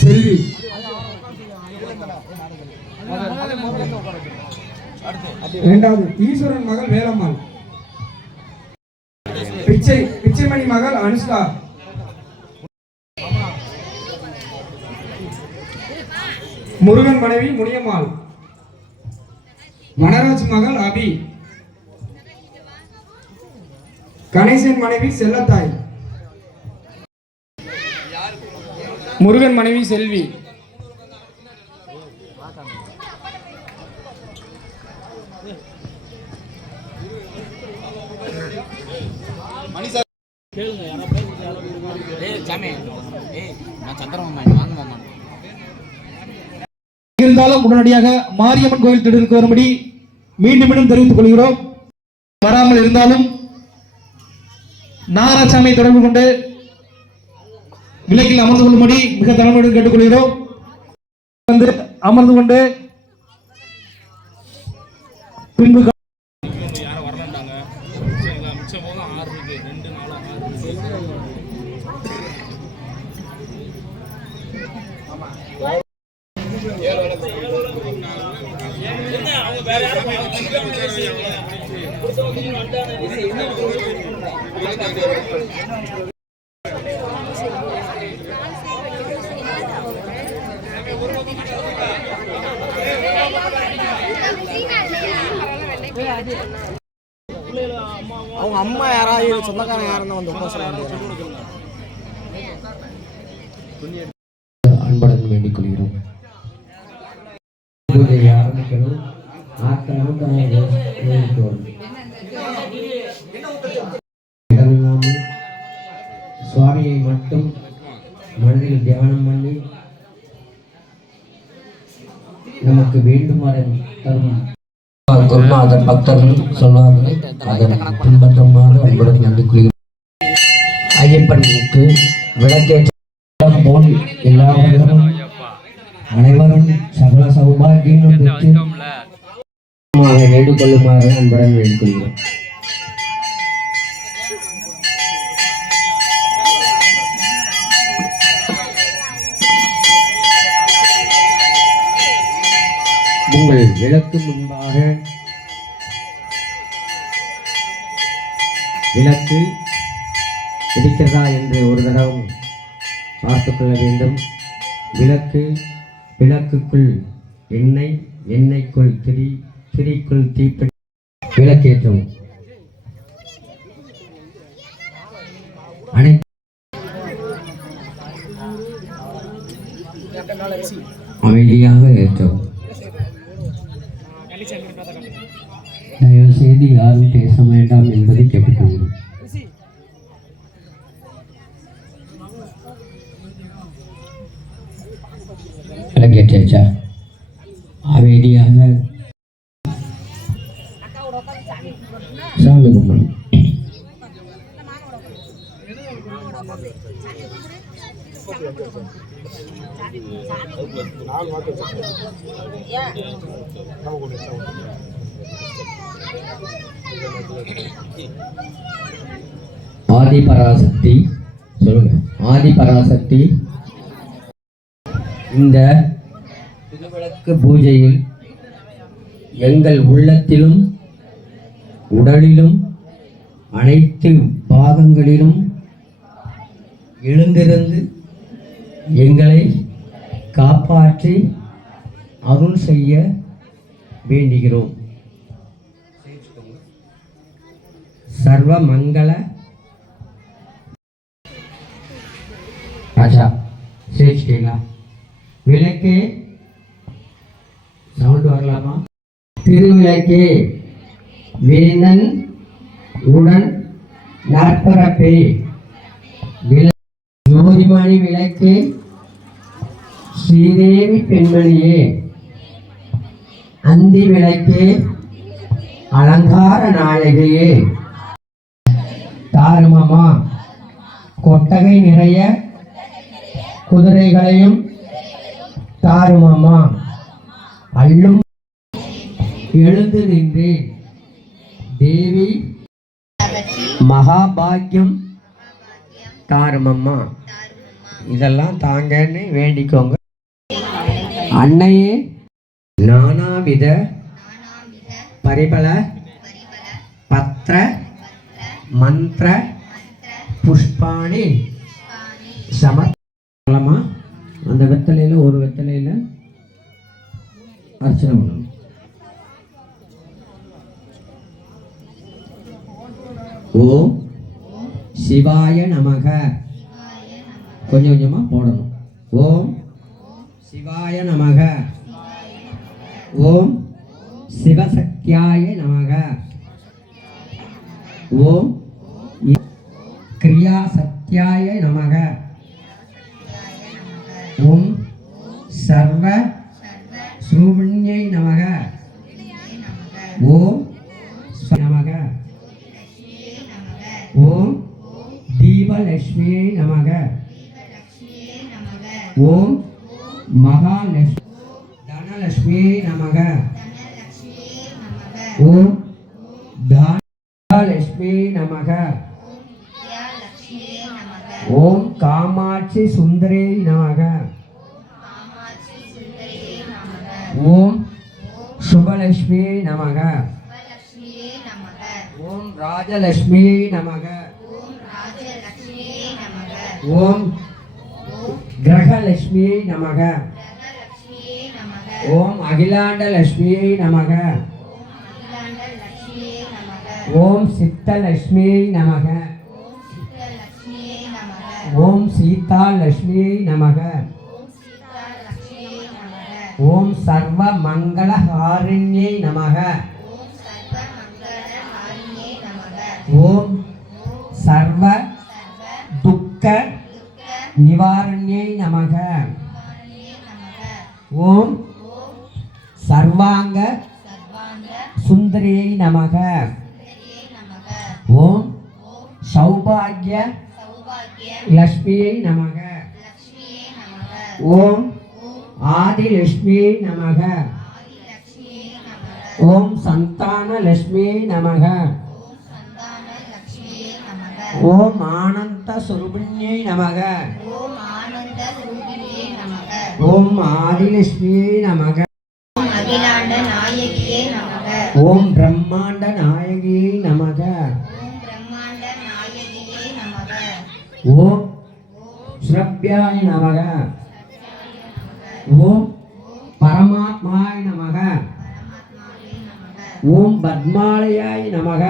செல்வி. இரண்டாவது ஈஸ்வரன் மகள் வேலம்மாள். பிச்சை பிச்சைமணி மகள் அனுஷ்கா. முருகன் மனைவி முனியம்மாள். வனராஜ் மகள் அபி. கணேசன் மனைவி செல்லத்தாய். முருகன் மனைவி செல்வி. ஏய் சாமி. ஏய் நான் சந்திரமாமா வாங்க மாமா இருந்தாலும் உடனடியாக மாரியம்மன் கோயில் திடலுக்கு வரும்படி மீண்டும் மீண்டும் தெரிவித்துக் கொள்கிறோம். வராமல் இருந்தாலும் நாராசாமியை தொடர்பு கொண்டு விலக்கில் அமர்ந்து கொள்ளும்படி மிக தலைமையுடன் கேட்டுக்கொள்கிறோம் வந்து அமர்ந்து கொண்டு பின்பு யாரும் வரலன்றாங்க சரிங்களா மிச்சம் போக ஆறு இருக்கு ரெண்டு நாலு ஆறு அவங்க அம்மா யாராவது சொந்தக்காரங்க யாருன்னா வந்து உட்கார சொல்ல வேண்டியது அன்புடன் வேண்டிக் கொள்கிறோம் பூஜையை ஆரம்பிக்கணும் ஆக்கணும் இடமில்லாமல் சுவாமியை மட்டும் மனதில் தியானம் பண்ணி நமக்கு வேண்டுமாறு தரும். குருநாதர் பக்தர்கள் சொல்வார்கள் அதன் பின்பற்றமாறு அன்புடன் வேண்டிக் ஐயப்பனுக்கு விளக்கேற்ற போல் எல்லாவர்களும் அனைவரும் சகல சௌபாகியங்களும் பெற்று வேண்டுகொள்ளுமாறு அன்புடன் வேண்டுகொள்கிறோம். உங்கள் விளக்கு முன்பாக விளக்கு இருக்கிறதா என்று ஒரு தடவை பார்த்து கொள்ள வேண்டும். விளக்கு விளக்குக்குள் எண்ணெய் எண்ணெய்க்குள் திரி திரிக்குள் தீப்பெட்டி. விளக்கேற்றும். அனைத்து அமைதியாக ஏற்றும். தயவு செய்து யாரும் பேச வேண்டாம் என்பதை கேட்டுக்கொள்கிறேன். ஆதி பராசக்தி சொல்லுங்க. ஆதி பராசக்தி. இந்த திருவிளக்கு பூஜையில் எங்கள் உள்ளத்திலும் உடலிலும் அனைத்து பாகங்களிலும் எழுந்திருந்து எங்களை காப்பாற்றி அருள் செய்ய வேண்டுகிறோம். சர்வ மங்கள ராஜா சேர்ச்சிட்டீங்களா விளக்கே. சவுண்ட் வரலாமா? திருவிளக்கே. வேந்தன் உடன் நாற்பரப்பே. விள ஜோதிமணி விளக்கே. ஸ்ரீதேவி பெண்மணியே அந்தி விளக்கே அலங்கார நாயகியே தாருமம்மா கொட்டகை நிறைய குதிரைகளையும் தாருமம்மா அள்ளும் எழுந்து நின்றேன். தேவி மகாபாக்கியம் தாருமம்மா இதெல்லாம் தாங்கன்னு வேண்டிக்கோங்க. அன்னையே நானாவித பரிபல பத்திர மந்திர புஷ்பாணி சமர்ப்பணமா? அந்த வெத்தலையில் ஒரு வெத்தலையில் அர்ச்சனை பண்ணணும். ஓம் சிவாய நமக. கொஞ்சம் கொஞ்சமாக போடணும். ஓம் சிவாய நமக ஓம் சிவசக்தியாய நமக ஓம் கிரியா சத்யாய நமக ஓம் சர்வ சூபண்யை நமக ஓம் ஸ்வ- நமக ஓம் தீபலட்சுமியை நமக ஓம் மகாலட்சுமி. தனலட்சுமியை நமக ஓம் தனலட்சுமியை நமக. ஓம் காமாட்சி சுந்தரே நமக. ஓம் சுபலட்சுமியை நமக. ஓம் ராஜலட்சுமியை நமக. ஓம் கிரகலட்சுமியை நமக. ஓம் அகிலாண்ட லட்சுமியை நமக. ஓம் சித்தலட்சுமியை நமக. ஓம் சீதா லட்சுமியை நமக. ஓம் சர்வ மங்கள ஹாரிண்யை நமக. ஓம் சர்வ துக்க நிவாரண்யை நமக. ஓம் சர்வாங்க சுந்தரியை நமக. ஓம் சௌபாகிய லக்ஷ்மியை நமக. ஓம் ஆதிலட்சுமியை நமக. ஓம் சந்தான லட்சுமியை நமக. ஓம் ஆனந்த சுரூபிணியை நமக. ஓம் ஆதிலட்சுமியை நமக. அகிலாண்ட நாயகியே நமக. ஓம் பிரம்மாண்ட நாயகியை நமக. ஓம் பிரம்மாண்ட நாயகியே நமக. ஓம் ஸ்ரப்யாய நமக. ஓம் பரமாத்மாய நமக. ஓம் பத்மாலயாய நமக.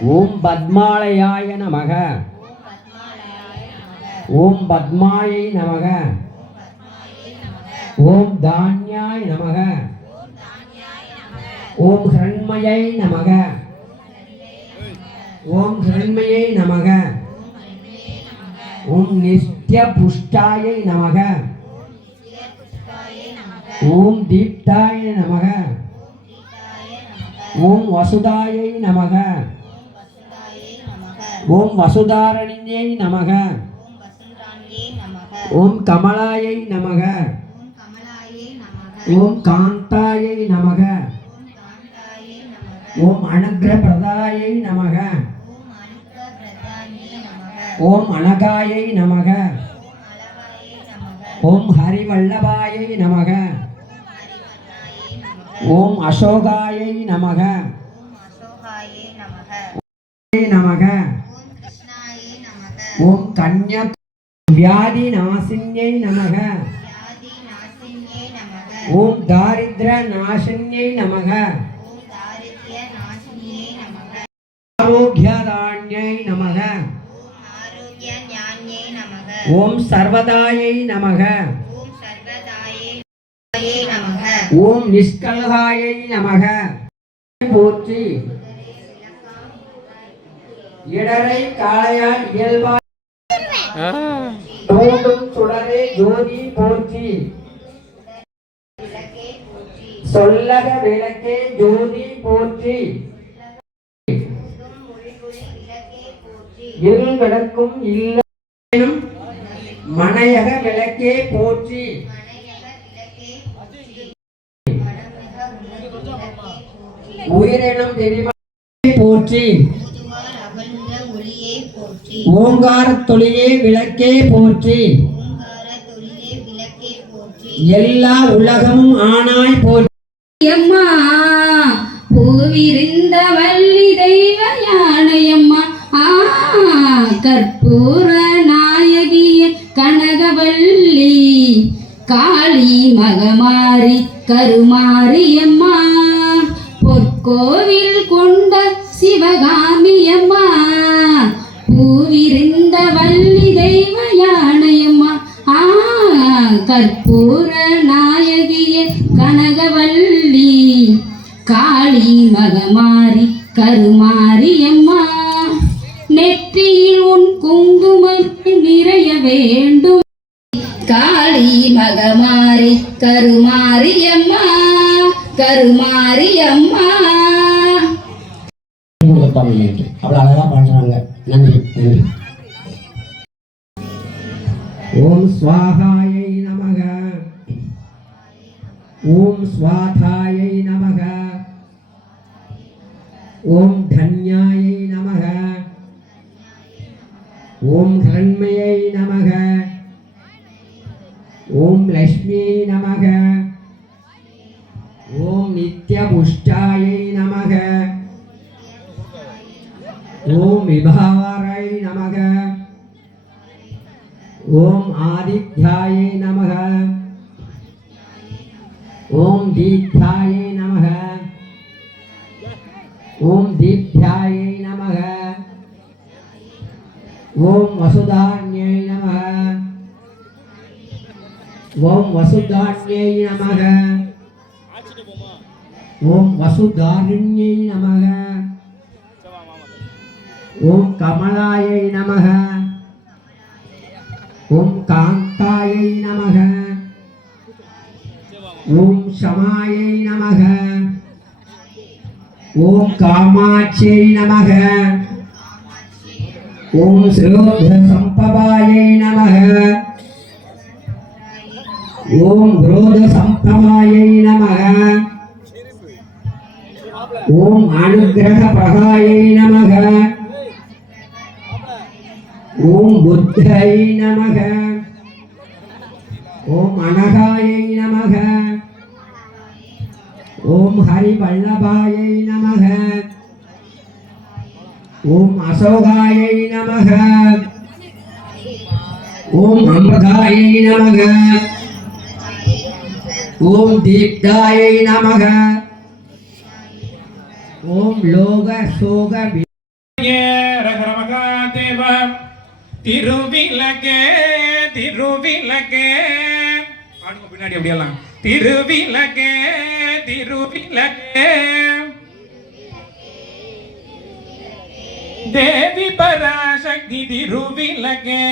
ஓம் பத்மாலயாய நமக. ஓம் பத்மாயை நமக. ஓம் தான்யாய் நமக. ஓம் ஹரண்மயை நமக. ஓம் ஹரண்மயை நமக. ஓம் நித்ய புஷ்டாயை நமக. ஓம் தீப்தாய நமக. ஓம் வசுதாயை நமக. ஓம் வசுதாரணியை நமக. ஓம் கமலாயை நமக. ஓம் காந்தாயை நமக. ஓம் அனுகிர பிரதாயை நமக. ஓம் அனகாயை நமக. ஓம் ஹரிவல்லபாயை நமக. ஓம் அசோகாயை நமக. நமக. ஓம் கன்யா வியாதி நாசின்யை நமக. ஓம் தாரித்ர நாசின்யை நமக. ஆரோக்கியதான்யை நமக. ஓம் சர்வதாயே நமக. ஓம் நிஷ்கல்காயை நமக. போற்றி. இடரை காளையால் இயல்பாய் தூண்டும் சுடரே ஜோதி போற்றி. சொல்லக விளக்கே ஜோதி போற்றி. மொழிபொழி விளக்கே இருள் கிடக்கும் இல்லம் மனையக விளக்கே போற்றி. உயிரினம் தெரிவ போற்றி. ஓங்காரத் தொழிலே விளக்கே போற்றி. ஓங்கார தொழிலே விளக்கே போற்றி எல்லா உலகமும் ஆனாய் போற்றி. அம்மா பூவிருந்த வள்ளி தெய்வ யானையம்மா ஆ கற்பூர நாயகிய கனகவல்லி காளி மகமாரி கருமாரியம்மா பொற்கோவில் கொண்ட சிவகாமியம்மா கற்பூர நாயகிய கனகவல்லி காளி மகமாரி கருமாரி ஓம் ஹரண்மையை நமக ஓம் லக்ஷ்மியை நமக ஓம் நித்யபுஷ்டாயை நமக ஓம் விபாவரை ஓம் வசுதான்யை நமக ஓம் வசுதான்யை நமக ஓம் வசுதாரிண்யை நமக ஓம் கமலாயை நமக ஓம் காந்தாயை நமக ஓம் சமாயை நமக ஓம் காமாட்சியை நமக ஓம் ஸ்ரோத சம்பவாயை நமக ஓம் குரோத சம்பவாயை நமக ஓம் அனுகிரக பிரகாயை நமக ஓம் புத்தை நமக ஓம் அனகாயை நமக ஓம் ஹரி வல்லபாயை நமக ஓம் அசோகாயை நமக. ஓம் அமிர்தாயை நமக. ஓம் தீப்தாயை நமக. ஓம் லோக சோக வி- ரகர திருவிலகே திருவிலகே பாடுங்க பின்னாடி அப்படியெல்லாம். திருவிலகே திருவிலகே தேவி பராசக்தி திருவிலகே.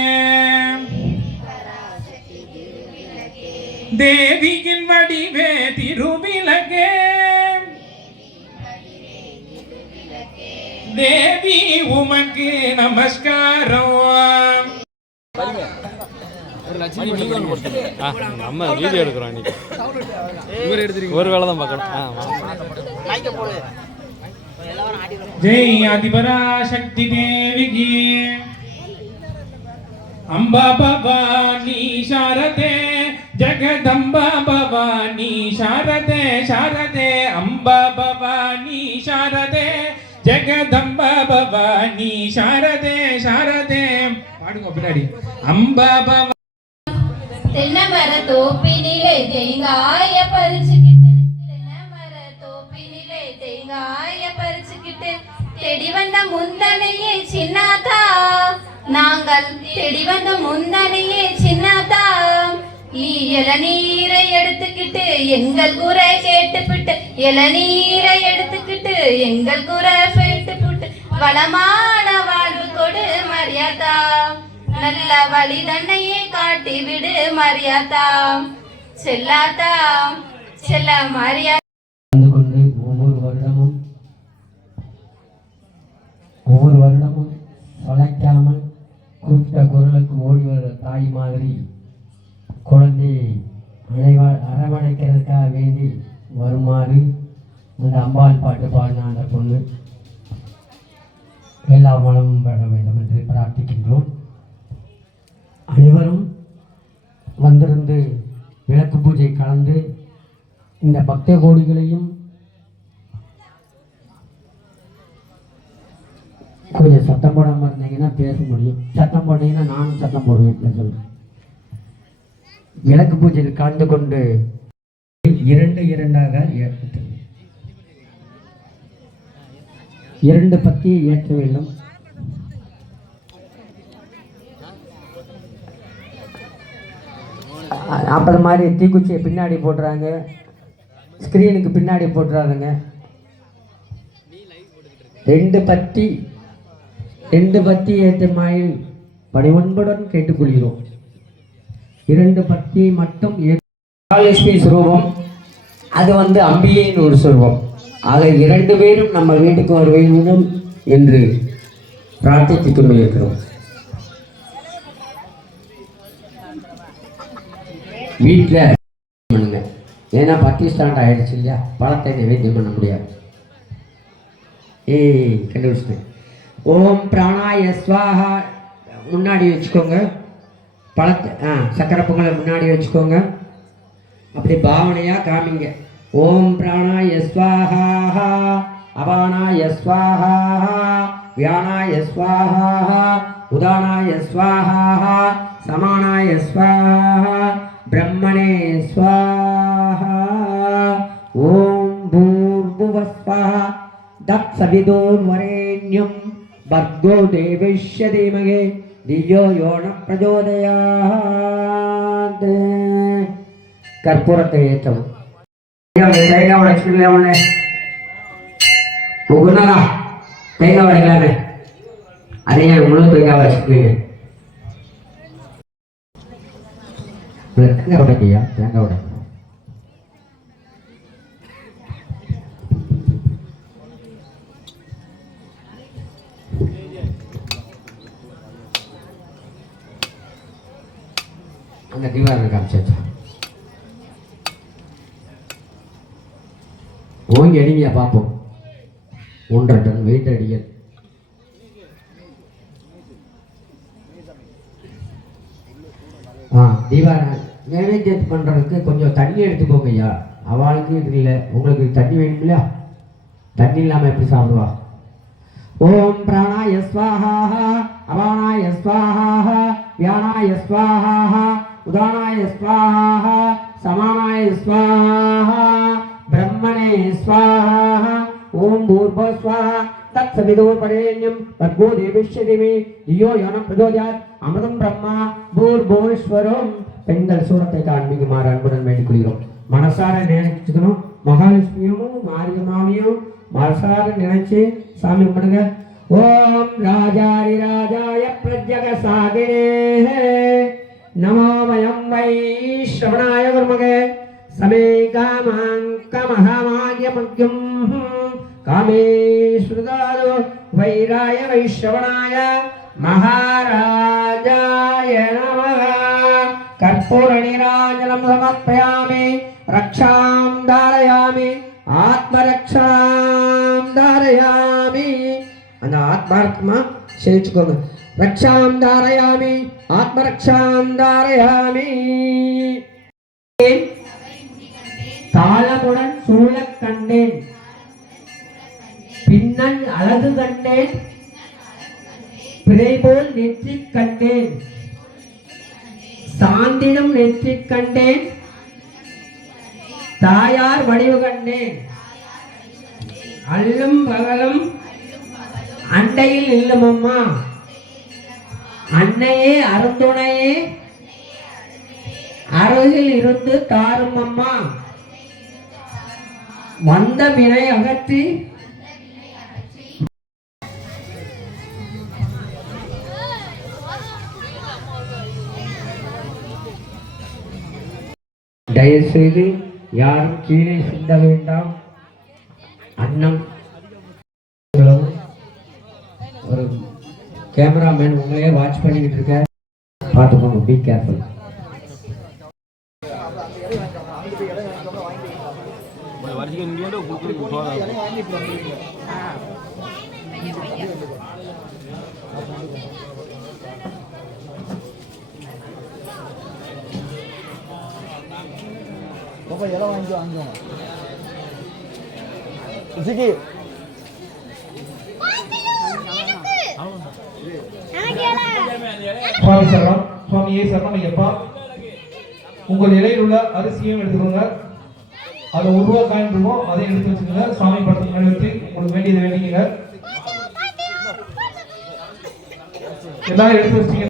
தேவியின் வடிவே திருவிலகே. தேவி உமக்கு நமஸ்காரம். நம்ம வீடியோ எடுக்கிறோம் ஒரு வேலை தான் பார்க்கணும் ஜெய் அதிபரா சக்தி தேவிகி அம்பா பவானி சாரதே ஜகதம்பா பவானி சாரதே சாரதே அம்பா பவானி சாரதே ஜகதம்பா பவானி சாரதே சாரதே பாடுங்க பின்னாடி அம்பா பவா தென்னமர தோப்பினிலே ஜெய்காய பரிசு தேடி வந்த முந்தனையே சின்னாதா. நாங்கள் தெடிவந்த முந்தனையே சின்னாதா. நீ இளநீரை எடுத்துக்கிட்டு எங்கள் குறை கேட்டுப்பிட்டு இளநீரை எடுத்துக்கிட்டு எங்கள் குறை கேட்டுப்பிட்டு வளமான வாழ்வு கொடு மரியாதா. நல்ல வழி தன்னையே காட்டி விடு மரியாதா. செல்லாதா செல்ல மரியாதா. தாய் மாதிரி குழந்தையை அழைவா அரவணைக்கிறதுக்காக வேண்டி வருமாறு அந்த அம்பாள் பாட்டு பாடின அந்த பொண்ணு. எல்லா மனமும் பெற வேண்டும் என்று பிரார்த்திக்கின்றோம். அனைவரும் வந்திருந்து விளக்கு பூஜை கலந்து இந்த பக்த கோடிகளையும் கொஞ்சம் சத்தம் போடாமல் இருந்தீங்கன்னா பேச முடியும். சத்தம் போட்டீங்கன்னா நானும் சத்தம் போடுவேன் விளக்கு பூஜையில் கலந்து கொண்டு இரண்டு இரண்டாக ஏற்பட்டது. இரண்டு பத்தியை ஏற்ற வேண்டும். அப்புறம் மாதிரி தீக்குச்சியை பின்னாடி போடுறாங்க. ஸ்க்ரீனுக்கு பின்னாடி போட்டுறாதுங்க ரெண்டு பத்தி ரெண்டு பத்தி ஏற்றமாய் பணிவன்புடன் கேட்டுக்கொள்கிறோம். இரண்டு பட்டி மட்டும் மகாலட்சுமி சுரூபம் அது வந்து அம்பிகையின் ஒரு சுரூபம். ஆக இரண்டு பேரும் நம்ம வீட்டுக்கு வர வேண்டும் என்று பிரார்த்தித்துக் கொண்டிருக்கிறோம். வீட்டில் பண்ணுங்க. ஏன்னா பத்து ஸ்டாண்ட் ஆயிடுச்சு இல்லையா? பழத்தை நிவேத்தியம் பண்ண முடியாது. ஏய் கண்டுபிடிச்சிட்டேன். ஓம் பிராணாய ஸ்வாஹா. முன்னாடி வச்சுக்கோங்க. பழத்தை ஆ சக்கர பொங்கலை முன்னாடி வச்சுக்கோங்க. அப்படி பாவனையாக காமிங்க. ஓம் பிராணா யஸ்வாஹா அபானா யஸ்வாஹா வியானா யஸ்வாஹா உதானா யஸ்வாஹா சமானா யஸ்வாஹா பிரம்மணே ஸ்வாஹா ஓம் பூர்புவஸ்வாஹா தத் சவிதோர்வரேண்யம் பர்கோ தேவிஷ்ய தீமகே धियो यो न प्रचोदयात् கற்பூரத்தை ஏற்றவும் தேங்காய் உடைச்சுக்கல அவனே முகுந்தரா தேங்காய் உடைக்கலாமே அதே ஏன் முழு தேங்காய் வச்சுக்கிறீங்க தேங்காய் உடைக்கையா தேங்காய் உடை அந்த தீவாரம் காமிச்சாச்சா? ஓங்கி அடிங்க பார்ப்போம். ஒன்றரை டன் வெயிட் அடிகள் ஆ தீபாவளி மேனேஜ் பண்ணுறதுக்கு கொஞ்சம் தண்ணி எடுத்துக்கோங்க ஐயா அவளுக்கு இது இல்லை. உங்களுக்கு தண்ணி வேணும் இல்லையா தண்ணி இல்லாமல் எப்படி சாப்பிடுவா? ஓம் பிராணாய ஸ்வாஹா அபானாய ஸ்வாஹா வியானாய ஸ்வாஹா உதானாய ஸ்வாஹா சமானாய ஸ்வாஹா பிரம்மணே ஸ்வாஹா ஓம் பூர்வ ஸ்வாஹா தத்சவிதோர்பரேண்யம் தர்கோ தேவிஷ்ய தேவி ஐயோ யோனம் பிரதோஜாத் அமிர்தம் பிரம்மா பூர்போஸ்வரம் பெண்கள் சூரத்தை காண்பிக்குமாறு அன்புடன் வேண்டிக்கொள்கிறோம். மனசார நினைச்சுக்கணும். மகாலட்சுமியும் மாரியம்மாவையும் மனசார நினைச்சு சாமி கும்பிடுங்க. ஓம் ராஜாரி ராஜாய பிரஜக नमो वयं वै श्रवणाय कुर्मगे समे कामाङ्कमहामार्यमज्ञं कामे श्रुतादो वैराय वैश्रवणाय महाराजाय नमः कर्पूरनिराजनं समर्पयामि रक्षां धारयामि ఆత్మరక్షాం ధారయామి అన్న ఆత్మాత్మ చేయించుకుందాం రక్షాం ధారయామి ஆத்மரக்ஷாந்தாரயாமி. தாளமுடன் சூழக் கண்டேன். பின்னன் அழகு கண்டேன். பிறைபோல் நெற்றி கண்டேன். சாந்திடும் நெற்றி கண்டேன். தாயார் வடிவு கண்டேன். அல்லும் பகலும் அண்டையில் நில்லும் அம்மா அன்னையே அருந்துணையே அருகில் இருந்து தாரும் அம்மா வந்த வினை அகற்றி. தயவுசெய்து யாரும் கீழே சிந்த வேண்டாம். அண்ணம் ஒரு கேமராமேன் உங்களையே வாட்ச் பண்ணிக்கிட்டு இருக்க. பார்த்துக்கோங்க பி கேர்ஃபுல் பாப்பா இடம் வாங்கி வாங்கிக்கோங்க. ஜிகி சுவாமி சரணம் சுவாமியே சரணம் ஐயப்பா உங்கள் இலையில் உள்ள அரிசியும் எடுத்துக்கோங்க. அதை உருவா ரூபா காயின் இருக்கும் அதையும் எடுத்து வச்சுக்கோங்க. சுவாமி படத்துக்கு முன்னாடி உங்களுக்கு வேண்டியதை வேண்டிங்க எல்லாரும் எடுத்து வச்சிட்டீங்க.